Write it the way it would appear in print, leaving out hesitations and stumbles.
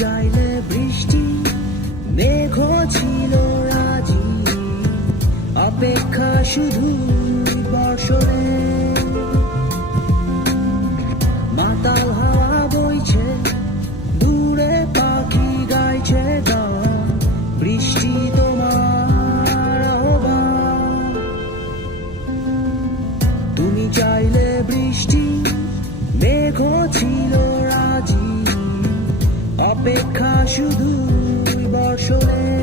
চাইলে বৃষ্টি, মেঘ ছিল রাজি, অপেক্ষা শুধু বর্ষণে। মাতাল হাওয়া বইছে, দূরে পাখি গাইছে গান, বৃষ্টি তোমার আহ্বান। তুমি চাইলে বৃষ্টি, মেঘ ছিল রাজি, অপেক্ষা শুধু বর্ষণে।